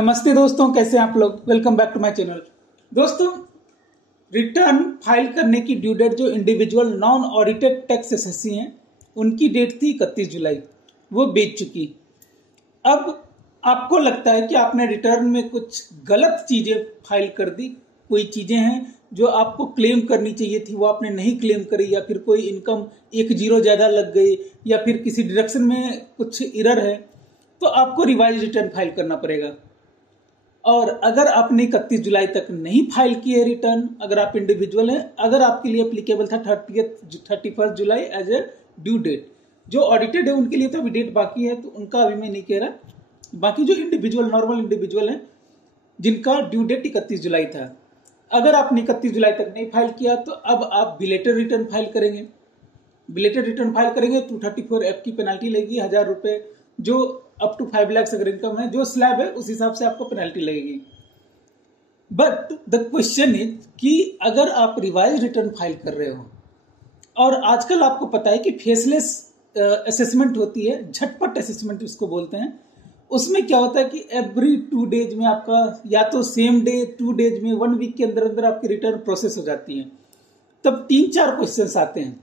नमस्ते दोस्तों, कैसे हैं आप लोग। Welcome back to my channel. दोस्तों, रिटर्न फाइल करने की ड्यू डेट जो individual non audited tax SSC हैं उनकी डेट थी 31 जुलाई। वो बीत चुकी। अब आपको लगता है कि आपने रिटर्न में कुछ गलत चीजें फाइल कर दी, कोई चीजें हैं जो आपको क्लेम करनी चाहिए थी वो आपने नहीं क्लेम करी, या फिर कोई इनकम एक जीरो ज्यादा लग गई, या फिर किसी डिडक्शन में कुछ एरर है, तो आपको रिवाइज रिटर्न फाइल करना पड़ेगा। और अगर आपने 31 जुलाई तक नहीं फाइल किए रिटर्न, अगर आप इंडिविजुअल हैं, अगर आपके लिए एप्लीकेबल था 31 जुलाई एज ए ड्यू डेट, जो ऑडिटेड है उनके लिए तो अभी डेट बाकी है, तो उनका अभी मैं नहीं कह रहा। बाकी जो इंडिविजुअल नॉर्मल इंडिविजुअल हैं जिनका ड्यू डेट 31 जुलाई था, अगर आपने 31 जुलाई तक नहीं फाइल किया तो अब आप बिलेटेड रिटर्न फाइल करेंगे। बिलेटेड रिटर्न फाइल करेंगे 234F की पेनल्टी लगेगी, 1000 रुपए, जो अप टू 5 लाख अगर इनकम है, जो स्लैब है उस हिसाब से आपको पेनल्टी लगेगी। बट द क्वेश्चन इज कि अगर आप रिवाइज रिटर्न फाइल कर रहे हो, और आजकल आपको पता है कि फेसलेस असेसमेंट होती है, झटपट असेसमेंट उसको बोलते हैं। उसमें क्या होता है कि एवरी 2 डेज में आपका, या तो सेम डे 2 डेज में 1 वीक के अंदर अंदर आपकी रिटर्न प्रोसेस हो जाती है। तब 3-4 क्वेश्चंस आते हैं।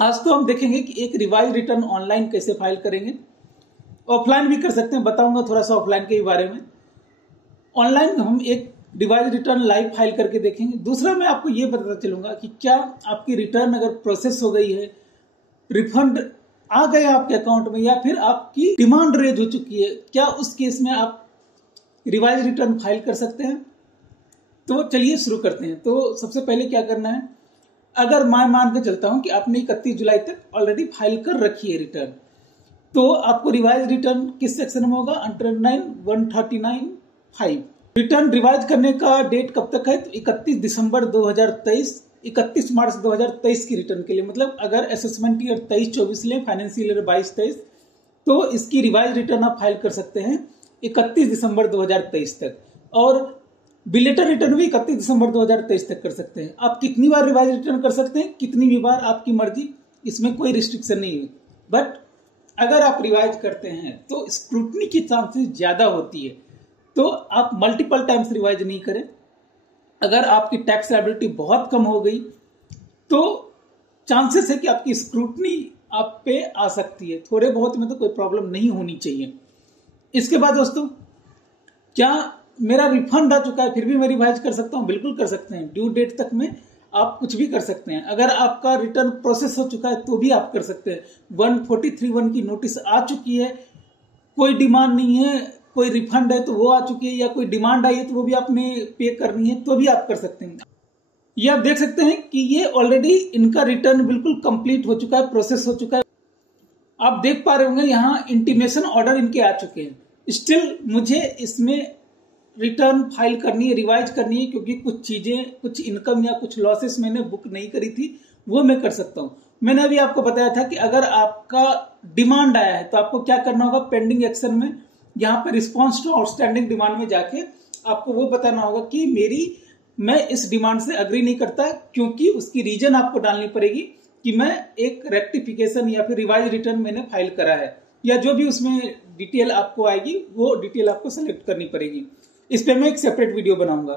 आज तो हम देखेंगे कि एक रिवाइज रिटर्न ऑनलाइन कैसे फाइल करेंगे, ऑफलाइन भी कर सकते हैं, बताऊंगा थोड़ा सा ऑफलाइन के बारे में। ऑनलाइन हम एक रिवाइज रिटर्न लाइव फाइल करके देखेंगे। दूसरा, मैं आपको ये बताता चलूंगा कि क्या आपकी रिटर्न अगर प्रोसेस हो गई है, रिफंड आ गया आपके अकाउंट में, या फिर आपकी डिमांड रेज हो चुकी है, क्या उस केस में आप रिवाइज रिटर्न फाइल कर सकते हैं। तो चलिए शुरू करते हैं। तो सबसे पहले क्या करना है, अगर मैं मान के चलता हूं कि आपने 31 जुलाई तक ऑलरेडी फाइल कर रखी है रिटर्न, तो आपको रिवाइज रिटर्न किस सेक्शन में होगा, अंडर 139(5). रिटर्न रिवाइज करने का डेट कब तक है, तो 31 दिसंबर 2023, 31 मार्च 2023 की रिटर्न के लिए, मतलब अगर असेसमेंट ईयर 23-24 लें, फाइनेंशियल ईयर 22-23, तो इसकी रिवाइज रिटर्न आप फाइल कर सकते हैं 31 दिसंबर 2023 तक। और बिलेटर रिटर्न भी 31 दिसंबर 2023 तक कर सकते हैं। आप कितनी बार रिवाइज रिटर्न कर सकते हैं, कितनी भी बार, आपकी मर्जी, इसमें कोई रिस्ट्रिक्शन नहीं है। बट अगर आप रिवाइज करते हैं तो स्क्रूटनी की चांसेस ज्यादा होती है, तो आप मल्टीपल टाइम्स रिवाइज नहीं करें। अगर आपकी टैक्स लायबिलिटी बहुत कम हो गई तो चांसेस है कि आपकी स्क्रूटनी आप पे आ सकती है। थोड़े बहुत में तो कोई प्रॉब्लम नहीं होनी चाहिए। इसके बाद दोस्तों, क्या मेरा रिफंड आ चुका है फिर भी मैं रिवाइज कर सकता हूं? बिल्कुल कर सकते हैं। ड्यू डेट तक में आप कुछ भी कर सकते हैं। अगर आपका रिटर्न प्रोसेस हो चुका है तो भी आप कर सकते हैं। 143(1) की नोटिस आ चुकी है, कोई डिमांड नहीं है, कोई रिफंड है तो वो आ चुकी है, या कोई डिमांड आई है तो वो भी आपने पे करनी है, तो भी आप कर सकते हैं। ये आप देख सकते हैं कि ये ऑलरेडी इनका रिटर्न बिल्कुल कंप्लीट हो चुका है, प्रोसेस हो चुका है। आप देख पा रहे होंगे यहाँ इंटीमेशन ऑर्डर इनके आ चुके हैं। स्टिल मुझे इसमें रिटर्न फाइल करनी है, रिवाइज करनी है, क्योंकि कुछ चीजें, कुछ इनकम या कुछ लॉसेस मैंने बुक नहीं करी थी, वो मैं कर सकता हूं। मैंने अभी आपको बताया था कि अगर आपका डिमांड आया है तो आपको क्या करना होगा, पेंडिंग एक्शन में यहाँ पे रिस्पॉन्स टू आउटस्टैंडिंग डिमांड में जाके आपको वो बताना होगा कि मैं इस डिमांड से अग्री नहीं करता, क्योंकि उसकी रीजन आपको डालनी पड़ेगी कि मैं एक रेक्टिफिकेशन या फिर रिवाइज रिटर्न मैंने फाइल करा है, या जो भी उसमें डिटेल आपको आएगी वो डिटेल आपको सेलेक्ट करनी पड़ेगी। इस पे मैं एक सेपरेट वीडियो बनाऊंगा।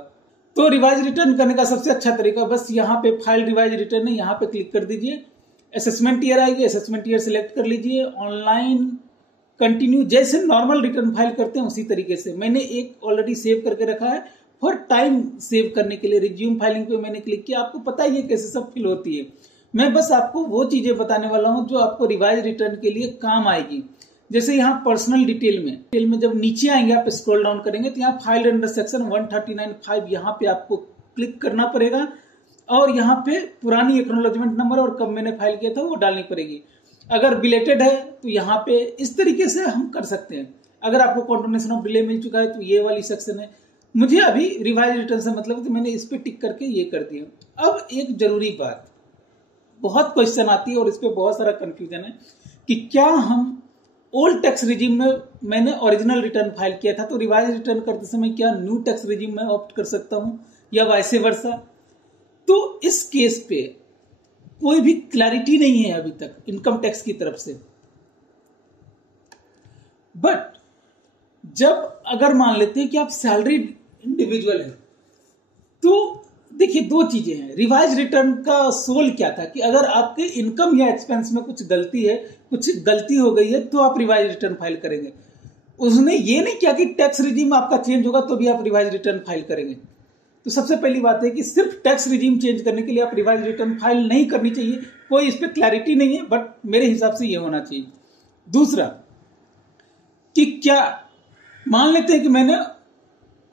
तो रिवाइज रिटर्न करने का सबसे अच्छा तरीका, बस यहाँ पे फाइल रिवाइज रिटर्न है, यहाँ पे क्लिक कर दीजिए। असेसमेंट ईयर आएगी, असेसमेंट ईयर सिलेक्ट कर लीजिए। ऑनलाइन कंटिन्यू, जैसे नॉर्मल रिटर्न फाइल करते हैं उसी तरीके से। मैंने एक ऑलरेडी सेव करके रखा है फॉर टाइम सेव करने के लिए। रिज्यूम फाइलिंग पे मैंने क्लिक किया। आपको पता ही है कैसे सब फिल होती है। मैं बस आपको वो चीजें बताने वाला हूं जो आपको रिवाइज रिटर्न के लिए काम आएगी। जैसे यहाँ पर्सनल डिटेल में जब नीचे आएंगे, आप स्क्रॉल डाउन करेंगे तो यहाँ फाइल अंडर सेक्शन 139(5) यहाँ पे आपको क्लिक करना पड़ेगा, और यहाँ पे पुरानी एक्नॉलेजमेंट नंबर और कब मैंने फाइल किया था वो डालनी पड़ेगी। अगर बिलेटेड है तो यहाँ पे इस तरीके से हम कर सकते हैं। अगर आपको कॉन्फर्मेशन ऑफ डिले मिल चुका है तो ये वाली सेक्शन है। मुझे अभी रिवाइज रिटर्न से मतलब, तो मैंने इस पे टिक करके ये कर दिया। अब एक जरूरी बात, बहुत क्वेश्चन आती है और इस पे बहुत सारा कंफ्यूजन है कि क्या हम ओल्ड टैक्स रिजीम में, मैंने ओरिजिनल रिटर्न फाइल किया था, तो रिवाइज रिटर्न करते समय क्या न्यू टैक्स रिजीम में ऑप्ट कर सकता हूं, या वाइस वर्सा। तो इस केस पे कोई भी क्लैरिटी नहीं है अभी तक इनकम टैक्स की तरफ से। बट जब अगर मान लेते हैं कि आप सैलरी इंडिविजुअल है, तो देखिए दो चीजें हैं। रिवाइज रिटर्न का सोल क्या था कि अगर आपके इनकम या एक्सपेंस में कुछ गलती है, कुछ गलती हो गई है, तो आप रिवाइज रिटर्न फाइल करेंगे। उसने ये नहीं किया कि टैक्स रिजीम आपका चेंज होगा तो भी आप रिवाइज रिटर्न फाइल करेंगे। तो सबसे पहली बात है कि सिर्फ टैक्स रिजीम चेंज करने के लिए आप रिवाइज रिटर्न फाइल नहीं करनी चाहिए। कोई इस पर क्लैरिटी नहीं है, बट मेरे हिसाब से ये होना चाहिए। दूसरा कि क्या मान लेते हैं कि मैंने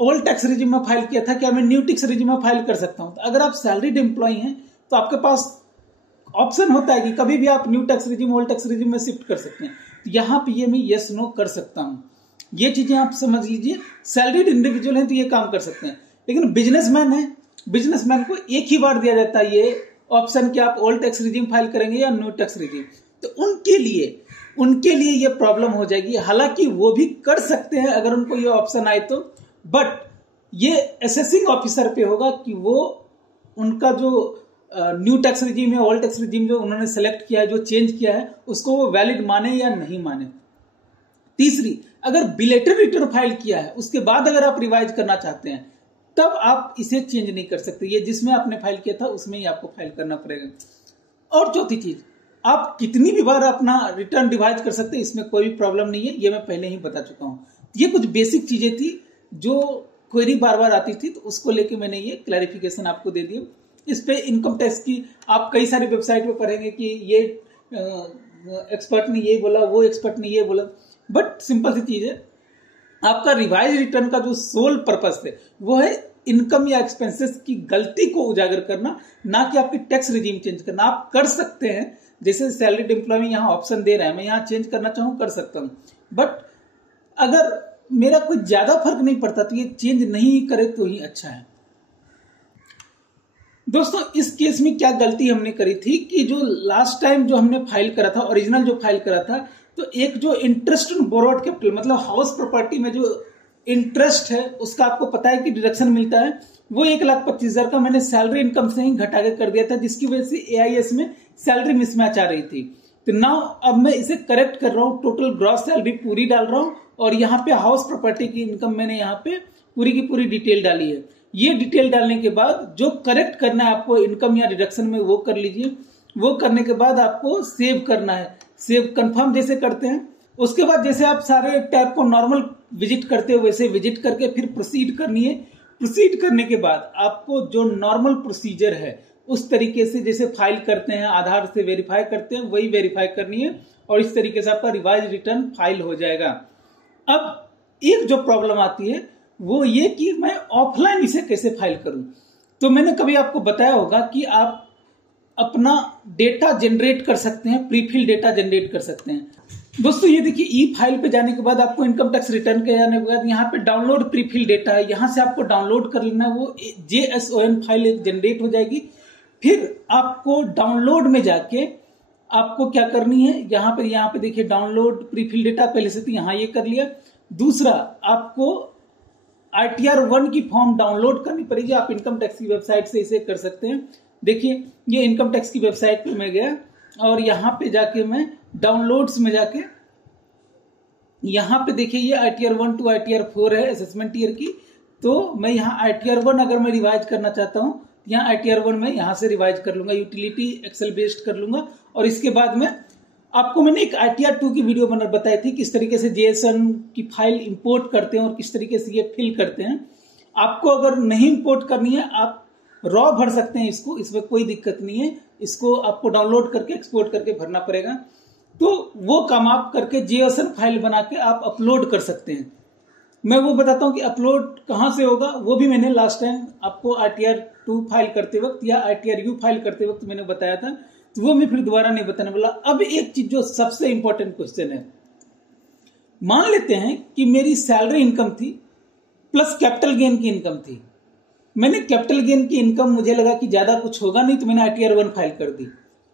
ओल्ड टैक्स रिजीम में फाइल किया था, क्या मैं न्यू टैक्स रिजीम में फाइल कर सकता हूं? तो अगर आप सैलरीड एम्प्लॉय हैं तो आपके पास ऑप्शन होता है कि कभी भी आप new tax regime old tax regime में शिफ्ट कर सकते हैं। तो यहां पे ये मैं यस नो कर सकता हूं। ये चीजें आप समझ लीजिए। सैलरीड इंडिविजुअल है तो ये काम कर सकते हैं, लेकिन बिजनेसमैन है, बिजनेसमैन को एक ही बार दिया जाता है ये ऑप्शन कि आप ओल्ड टैक्स रिजीम फाइल करेंगे या न्यू टैक्स रिजीम। तो उनके लिए ये प्रॉब्लम हो जाएगी। हालांकि वो भी कर सकते हैं अगर उनको ये ऑप्शन आए तो, बट ये असेसिंग ऑफिसर पे होगा कि वो उनका जो न्यू टैक्स रिजीम है, ओल्ड टैक्स रिजीम जो उन्होंने सेलेक्ट किया है, जो चेंज किया है, उसको वो वैलिड माने या नहीं माने। तीसरी, अगर बिलेटेड रिटर्न फाइल किया है उसके बाद अगर आप रिवाइज करना चाहते हैं तब आप इसे चेंज नहीं कर सकते। ये जिसमें आपने फाइल किया था उसमें ही आपको फाइल करना पड़ेगा। और चौथी चीज, आप कितनी भी बार अपना रिटर्न रिवाइज कर सकते हैं, इसमें कोई भी प्रॉब्लम नहीं है। ये मैं पहले ही बता चुका हूं। ये कुछ बेसिक चीजें थी जो क्वेरी बार बार आती थी, तो उसको लेके मैंने ये क्लैरिफिकेशन आपको दे दिया। इस पे इनकम टैक्स की आप कई सारी वेबसाइट पे पढ़ेंगे कि ये एक्सपर्ट ने ये बोला, वो एक्सपर्ट ने ये बोला, बट सिंपल सी चीज है। आपका रिवाइज रिटर्न का जो सोल पर्पस है वो है इनकम या एक्सपेंसेस की गलती को उजागर करना, ना कि आपकी टैक्स रिजीम चेंज करना। आप कर सकते हैं, जैसे सैलरीड एम्प्लॉय में यहाँ ऑप्शन दे रहा है, मैं यहाँ चेंज करना चाहूँ कर सकता हूँ, बट अगर मेरा कोई ज्यादा फर्क नहीं पड़ता तो ये चेंज नहीं करे तो ही अच्छा है। दोस्तों, इस केस में क्या गलती हमने करी थी कि जो लास्ट टाइम जो हमने फाइल करा था, ओरिजिनल जो फाइल करा था, तो एक जो इंटरेस्ट ऑन बोरोड कैपिटल मतलब हाउस प्रॉपर्टी में जो इंटरेस्ट है उसका आपको पता है कि डिडक्शन मिलता है, वो 1,25,000 का मैंने सैलरी इनकम से ही घटा के कर दिया था, जिसकी वजह से एआईएस में सैलरी मिसमैच आ रही थी। तो नाउ अब मैं इसे करेक्ट कर रहा हूँ, टोटल ग्रॉस सैलरी पूरी डाल रहा हूँ और यहाँ पे हाउस प्रॉपर्टी की इनकम मैंने यहाँ पे पूरी की पूरी डिटेल डाली है। ये डिटेल डालने के बाद जो करेक्ट करना है आपको इनकम या डिडक्शन में वो कर लीजिए। वो करने के बाद आपको सेव करना है, सेव कंफर्म जैसे करते हैं। उसके बाद जैसे आप सारे टैब को नॉर्मल विजिट करते हो वैसे विजिट करके फिर प्रोसीड करनी है। प्रोसीड करने के बाद आपको जो नॉर्मल प्रोसीजर है उस तरीके से जैसे फाइल करते हैं, आधार से वेरीफाई करते हैं, वही वेरीफाई करनी है और इस तरीके से आपका रिवाइज रिटर्न फाइल हो जाएगा। अब एक जो प्रॉब्लम आती है वो ये कि मैं ऑफलाइन इसे कैसे फाइल करूं। तो मैंने कभी आपको बताया होगा कि आप अपना डेटा जनरेट कर सकते हैं, प्रीफिल डेटा जनरेट कर सकते हैं। दोस्तों ये देखिए, ई फाइल पे जाने के बाद आपको इनकम टैक्स रिटर्न के जाने के बाद यहाँ पे डाउनलोड प्रीफिल डेटा है, यहाँ से आपको डाउनलोड कर लेना है। वो JSON फाइल एक जनरेट हो जाएगी। फिर आपको डाउनलोड में जाके आपको क्या करनी है, यहाँ पे देखिए डाउनलोड प्रीफिल डेटा पहले से तो यहाँ ये कर लिया। दूसरा, आपको ITR 1 की फॉर्म डाउनलोड करनी पड़ेगी। आप इनकम टैक्स की वेबसाइट से इसे कर सकते हैं। देखिए ये इनकम टैक्स की वेबसाइट पे मैं गया और यहाँ पे जाके मैं डाउनलोड्स में जाके यहाँ पे देखिए ये ITR 1 to ITR 4 है असेसमेंट ईयर की। तो मैं यहाँ ITR 1 अगर मैं रिवाइज करना चाहता हूँ, यहाँ ITR 1 में यहाँ से रिवाइज कर लूंगा, यूटिलिटी एक्सेल बेस्ड कर लूंगा और इसके बाद में आपको मैंने एक ITR 2 की वीडियो बताई थी किस तरीके से JSON की फाइल इंपोर्ट करते हैं और किस तरीके से ये फिल करते हैं। आपको अगर नहीं इंपोर्ट करनी है आप रॉ भर सकते हैं इसको, इसमें कोई दिक्कत नहीं है। इसको आपको डाउनलोड करके एक्सपोर्ट करके भरना पड़ेगा। तो वो काम आप करके JSON फाइल बना के आप अपलोड कर सकते हैं। मैं वो बताता हूँ कि अपलोड कहाँ से होगा, वो भी मैंने लास्ट टाइम आपको ITR 2 फाइल करते वक्त या ITR U फाइल करते वक्त मैंने बताया था, तो वो मैं फिर दोबारा नहीं बताने वाला। अब एक चीज जो सबसे इंपॉर्टेंट क्वेश्चन है, मान लेते हैं कि मेरी सैलरी इनकम थी प्लस कैपिटल गेन की इनकम थी। मैंने कैपिटल गेन की इनकम मुझे लगा कि ज्यादा कुछ होगा नहीं तो मैंने ITR 1 फाइल कर दी।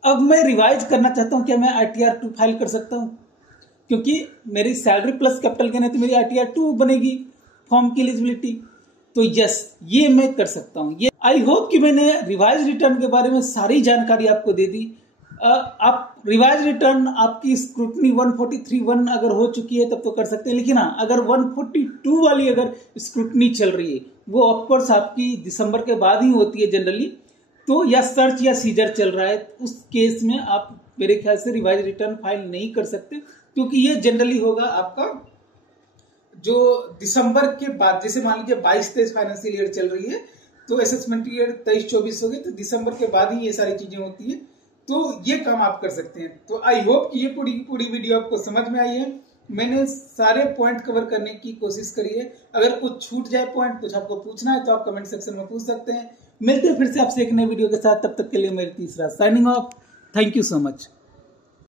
अब मैं रिवाइज करना चाहता हूं, क्या मैं ITR 2 फाइल कर सकता हूं? क्योंकि मेरी सैलरी प्लस कैपिटल गेन है तो मेरी ITR 2 बनेगी फॉर्म की एलिजिबिलिटी। तो यस, ये मैं कर सकता हूं। ये आई होप कि मैंने रिवाइज रिटर्न के बारे में सारी जानकारी आपको दे दी। आप रिवाइज रिटर्न आपकी स्क्रूटनी 143(1) अगर हो चुकी है तब तो कर सकते हैं, लेकिन हाँ अगर 142 वाली अगर स्क्रूटनी चल रही है, वो ऑफकोर्स आपकी दिसंबर के बाद ही होती है जनरली, तो या सर्च या सीजर चल रहा है, उस केस में आप मेरे ख्याल से रिवाइज रिटर्न फाइल नहीं कर सकते, क्योंकि ये जनरली होगा आपका जो दिसंबर के बाद, जैसे मान लीजिए 22-23 फाइनेंशियल ईयर चल रही है तो असेसमेंट ईयर 23-24 हो गए, तो दिसंबर के बाद ही ये सारी चीजें होती है, तो ये काम आप कर सकते हैं। तो आई होप कि ये पूरी वीडियो आपको समझ में आई है। मैंने सारे पॉइंट कवर करने की कोशिश करी है। अगर कुछ छूट जाए पॉइंट, कुछ आपको पूछना है तो आप कमेंट सेक्शन में पूछ सकते हैं। मिलते हैं फिर से आपसे एक नए वीडियो के साथ, तब तक के लिए मेरी तीसरा signing off. Thank you so much.